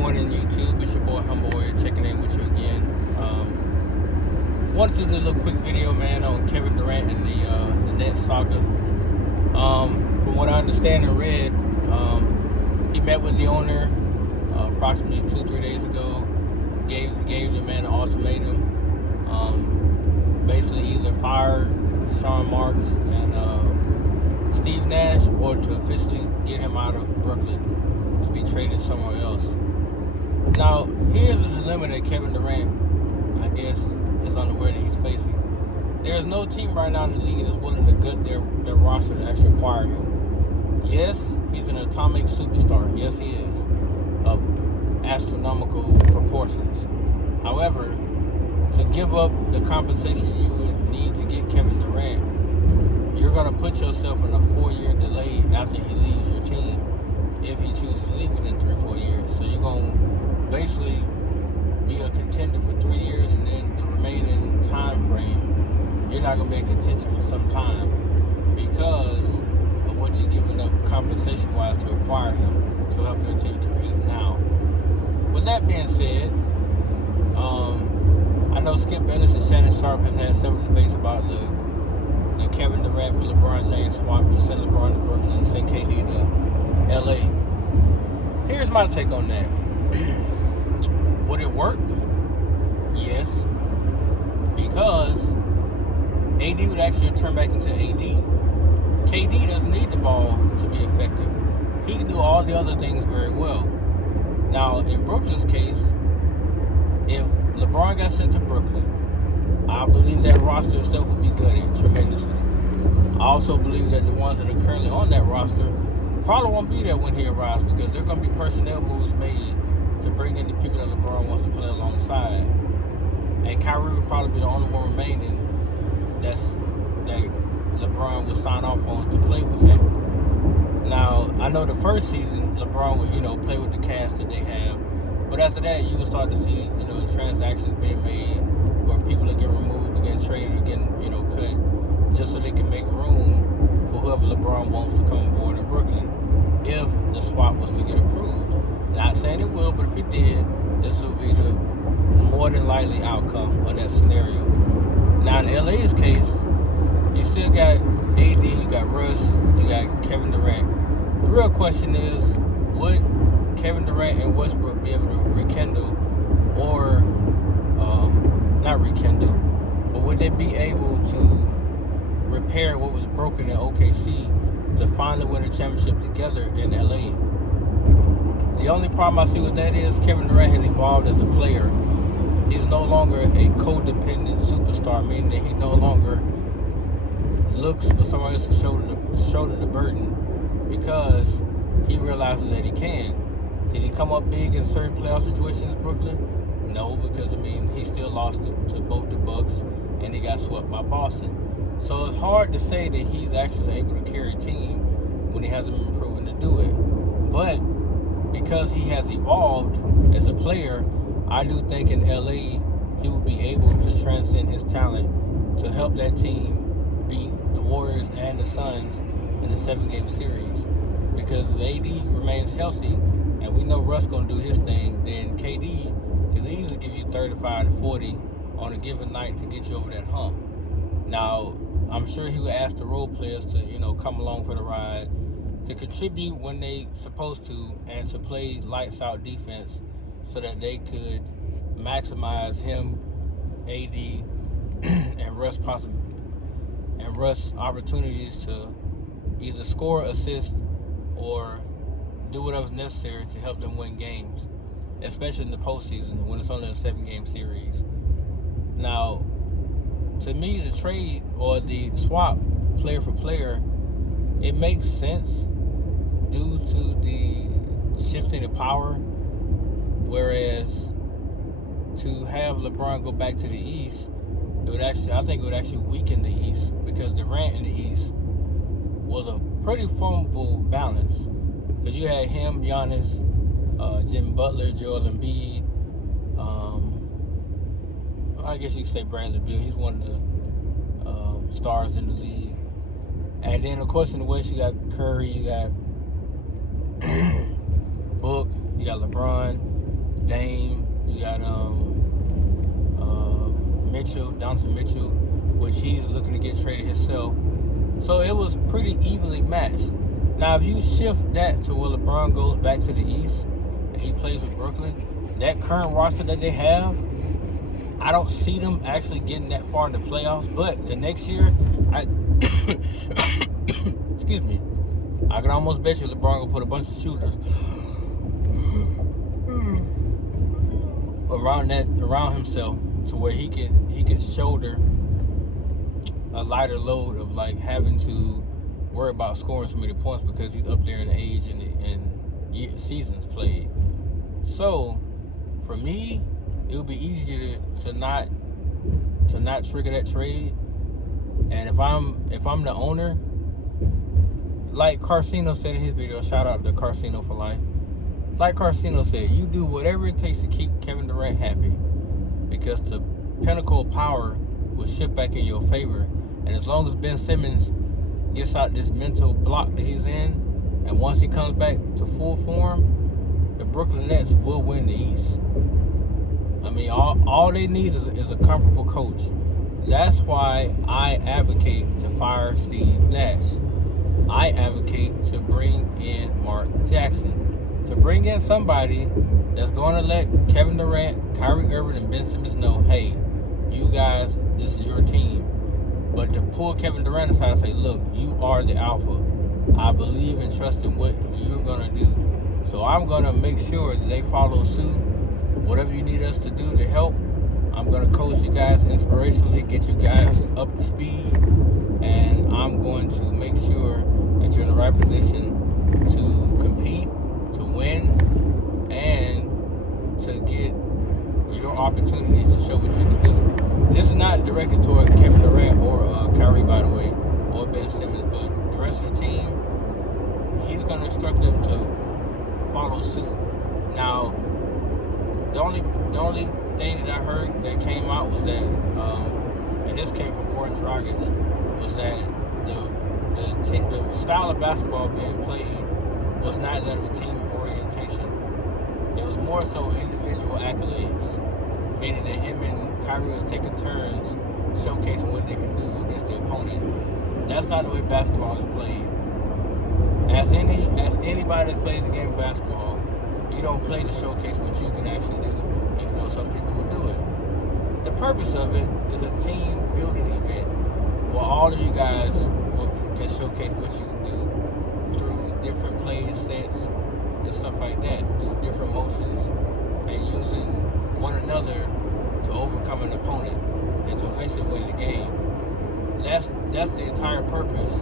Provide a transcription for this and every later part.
morning, YouTube. It's your boy Humble Warrior checking in with you again. Wanted to do a little quick video, man, on Kevin Durant and the Nets saga. From what I understand and read, he met with the owner approximately 2-3 days ago. Gave the man an ultimatum. Basically, either fire Sean Marks and Steve Nash, or to officially get him out of Brooklyn to be traded somewhere else. Now, here's the dilemma that Kevin Durant, I guess, is unaware that he's facing. There's no team right now in the league that's willing to gut their roster to actually acquire him. Yes, he's an atomic superstar. Yes, he is, of astronomical proportions. However, to give up the compensation you would need to get Kevin Durant, you're going to put yourself in a 4-year delay after he leaves your team, if he chooses to leave within 3 or 4 years. So you're going to basically be a contender for 3 years, and then the remaining time frame, you're not going to be in contention for some time because of what you're giving up compensation-wise to acquire him to help your team compete now. With that being said, I know Skip Bayless and Shannon Sharp has had several debates about the Kevin Durant for LeBron James swap to send LeBron to Brooklyn and send KD to LA. Here's my take on that. Would it work? Yes. Because AD would actually turn back into AD. KD doesn't need the ball to be effective. He can do all the other things very well. Now, in Brooklyn's case, if LeBron got sent to Brooklyn, I believe that roster itself would be gutted tremendously. I also believe that the ones that are currently on that roster probably won't be there when he arrives, because there are going to be personnel moves made to bring in the people that LeBron wants to play alongside. And Kyrie would probably be the only one remaining that LeBron would sign off on to play with him. Now, I know the first season LeBron would, play with the cast that they have. But after that, you will start to see, transactions being made where people are getting removed, getting traded, or getting, cut, just so they can make room for whoever LeBron wants to come aboard in Brooklyn, if the swap was to get approved. Not saying it will, but if it did, this would be the more than likely outcome of that scenario. Now, in LA's case, you still got AD, you got Russ, you got Kevin Durant. The real question is, would Kevin Durant and Westbrook be able to rekindle, or not rekindle, but would they be able to repair what was broken in OKC to finally win a championship together in LA? The only problem I see with that is Kevin Durant has evolved as a player. He's no longer a codependent superstar, meaning that he no longer looks for someone else to shoulder the burden, because he realizes that he can. Did he come up big in certain playoff situations in Brooklyn? No, because he still lost to both the Bucks, and he got swept by Boston. So it's hard to say that he's actually able to carry a team when he hasn't been proven to do it. But because he has evolved as a player, I do think in LA he will be able to transcend his talent to help that team beat the Warriors and the Suns in the 7-game series. Because if AD remains healthy, and we know Russ gonna do his thing, then KD can easily give you 35 to 40 on a given night to get you over that hump. Now, I'm sure he would ask the role players to, come along for the ride, to contribute when they supposed to, and to play lights out defense so that they could maximize him, AD, and Russ opportunities to either score, assist, or do whatever's necessary to help them win games, especially in the postseason when it's only a 7-game series. Now, to me, the trade or the swap, player for player, it makes sense due to the shifting of power. Whereas to have LeBron go back to the East, I think it would actually weaken the East, because Durant in the East was a pretty formidable balance. Because you had him, Giannis, Jimmy Butler, Joel Embiid. I guess you could say Bradley Beal. He's one of the stars in the league. And then, of course, in the West, you got Curry, you got Book, you got LeBron, Dame, you got Mitchell, Donovan Mitchell, which he's looking to get traded himself. So it was pretty evenly matched. Now, if you shift that to where LeBron goes back to the East and he plays with Brooklyn, that current roster that they have, I don't see them actually getting that far in the playoffs. But the next year, excuse me, I can almost bet you LeBron will put a bunch of shooters around himself to where he can shoulder a lighter load of like having to worry about scoring so many points because he's up there in age and seasons played. So for me, it would be easier to not trigger that trade. And if I'm the owner, like Carcino said in his video, shout out to Carcino for life. Like Carcino said, you do whatever it takes to keep Kevin Durant happy, because the pinnacle of power will shift back in your favor. And as long as Ben Simmons gets out this mental block that he's in, and once he comes back to full form, the Brooklyn Nets will win the East. I mean, all they need is a comfortable coach. That's why I advocate to fire Steve Nash. I advocate to bring in Mark Jackson. To bring in somebody that's going to let Kevin Durant, Kyrie Irving, and Ben Simmons know, hey, you guys, this is your team. But to pull Kevin Durant aside and say, look, you are the alpha. I believe and trust in what you're going to do. So I'm going to make sure that they follow suit. Whatever you need us to do to help, I'm going to coach you guys inspirationally, get you guys up to speed, and I'm going to make sure that you're in the right position to compete, to win, and to get your opportunities to show what you can do. This is not directed toward Kevin Durant or Kyrie, by the way, or Ben Simmons, but the rest of the team, he's going to instruct them to follow suit. Now, the only thing that I heard that came out was that, and this came from Goran Dragic, was that the style of basketball being played was not that of a team orientation. It was more so individual accolades, meaning that him and Kyrie was taking turns showcasing what they can do against the opponent. That's not the way basketball is played. As anybody that's played the game of basketball, you don't play to showcase what you can actually do, even though some people will do it. The purpose of it is a team building event where all of you guys can showcase what you can do through different play sets and stuff like that, through different motions, and using one another to overcome an opponent and to eventually win the game. That's the entire purpose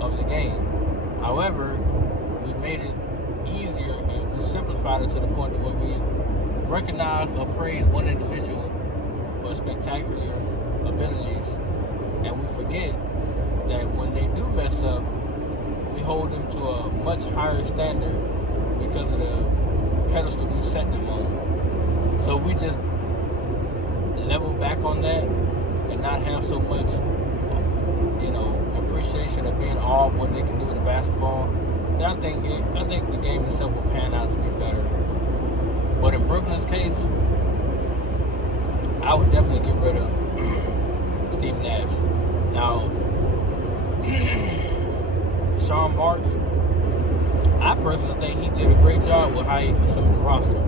of the game. However, we made it easier and we simplified it to the point where we recognize or praise one individual for spectacular abilities, and we forget that when they do mess up, we hold them to a much higher standard because of the pedestal we set them on. So we just level back on that and not have so much, appreciation of being all what they can do in basketball. And I think the game itself will pan out to be better. But in Brooklyn's case, I would definitely get rid of Steve Nash. Now, Sean Marks, I personally think he did a great job with how he assembled the roster.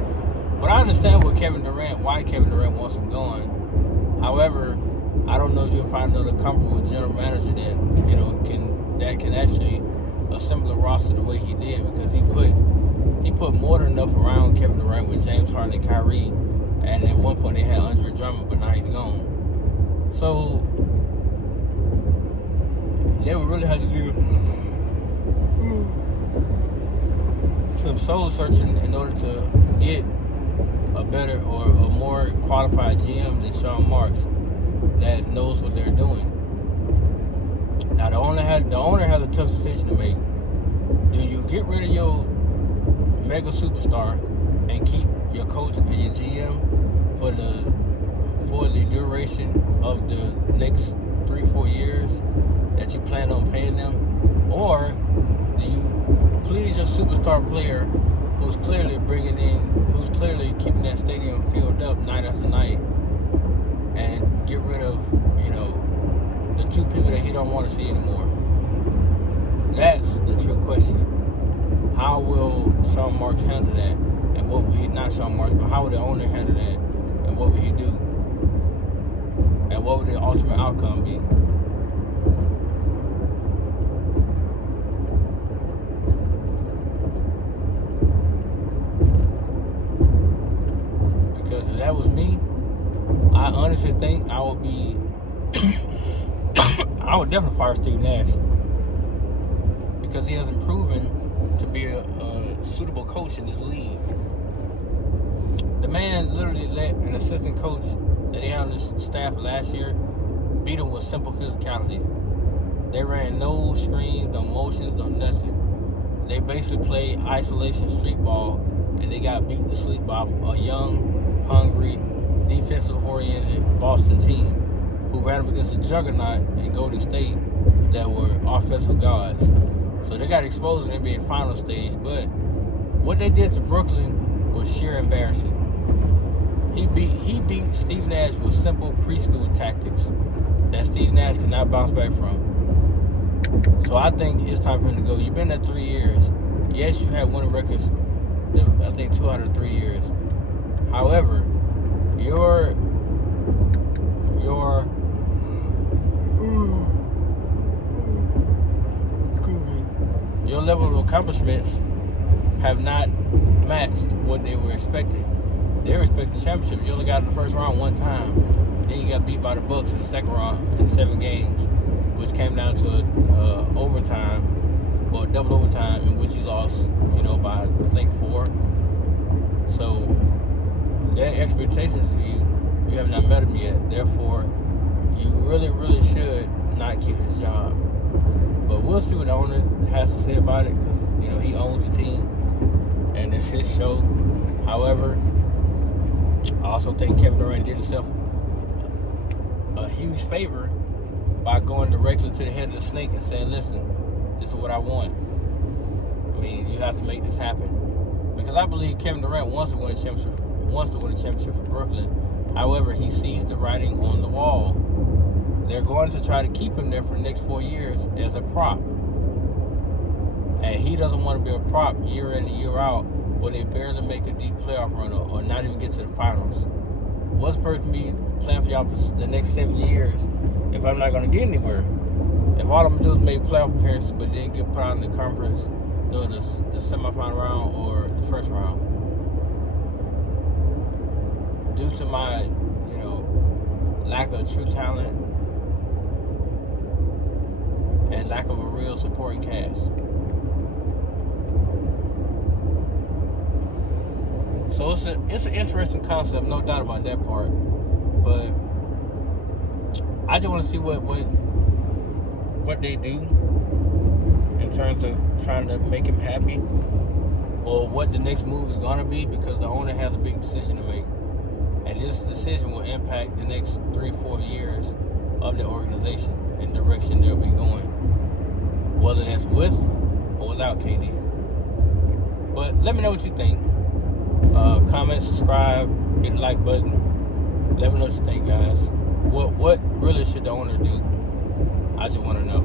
But I understand why Kevin Durant wants him gone. However, I don't know if you'll find another comfortable general manager that can actually assemble a roster the way he did, because he put more than enough around Kevin Durant with James Harden and Kyrie, and at one point they had Andre Drummond, but now he's gone. So they would really have to do some soul searching in order to get a better or a more qualified GM than Sean Marks that knows what they're doing. Now the owner has a tough decision to make. Do you get rid of your mega superstar and keep your coach and your GM for the duration of the next 3-4 years that you plan on paying them, or do you please your superstar player who's clearly clearly keeping that stadium filled up night after night, and get rid of, the two people that he don't want to see anymore? That's the true question. How will Sean Marks handle that? And what will he, not Sean Marks, but how will the owner handle that? And what will he do? And what would the ultimate outcome be? Because if that was me, I honestly think I would be I would definitely fire Steve Nash, because he hasn't proven to be a suitable coach in this league. The man literally let an assistant coach that he had on his staff last year beat him with simple physicality. They ran no screens, no motions, no nothing. They basically played isolation street ball, and they got beat to sleep by a young, hungry, defensive-oriented Boston team who ran up against a juggernaut in Golden State that were offensive gods. So they got exposed in the NBA final stage, but what they did to Brooklyn was sheer embarrassing. He beat Steve Nash with simple preschool tactics that Steve Nash could not bounce back from. So I think it's time for him to go. You've been there 3 years. Yes, you have winning records, I think 2 out of 3 years. However, your level of accomplishments have not matched what they were expecting. They were expecting the championship. You only got in the first round one time. Then you got beat by the Bucks in the second round in 7 games, which came down to overtime, or double overtime, in which you lost, by I think 4. So their expectations of you have not met them yet. Therefore, you really, really should not keep this job. But we'll see what the owner has to say about it, because he owns the team and it's his show. However, I also think Kevin Durant did himself a huge favor by going directly to the head of the snake and saying, "Listen, this is what I want. I mean, you have to make this happen." Because I believe Kevin Durant wants to win a championship for Brooklyn. However, he sees the writing on the wall. They're going to try to keep him there for the next 4 years as a prop. And he doesn't want to be a prop year in and year out, where they barely make a deep playoff run or not even get to the finals. What's the person be playing for y'all for the next 7 years if I'm not going to get anywhere? If all I'm going to do is make playoff appearances but then get put out in the conference, the semifinal round or the first round. Due to my, lack of true talent and lack of a real supporting cast. So it's an interesting concept, no doubt about that part. But I just want to see what they do in terms of trying to make him happy, or what the next move is going to be, because the owner has a big decision to make. And this decision will impact the next 3-4 years of the organization and direction they'll be going, whether that's with or without KD. But let me know what you think. Comment, subscribe, hit the like button. Let me know what you think, guys. What really should the owner do? I just want to know.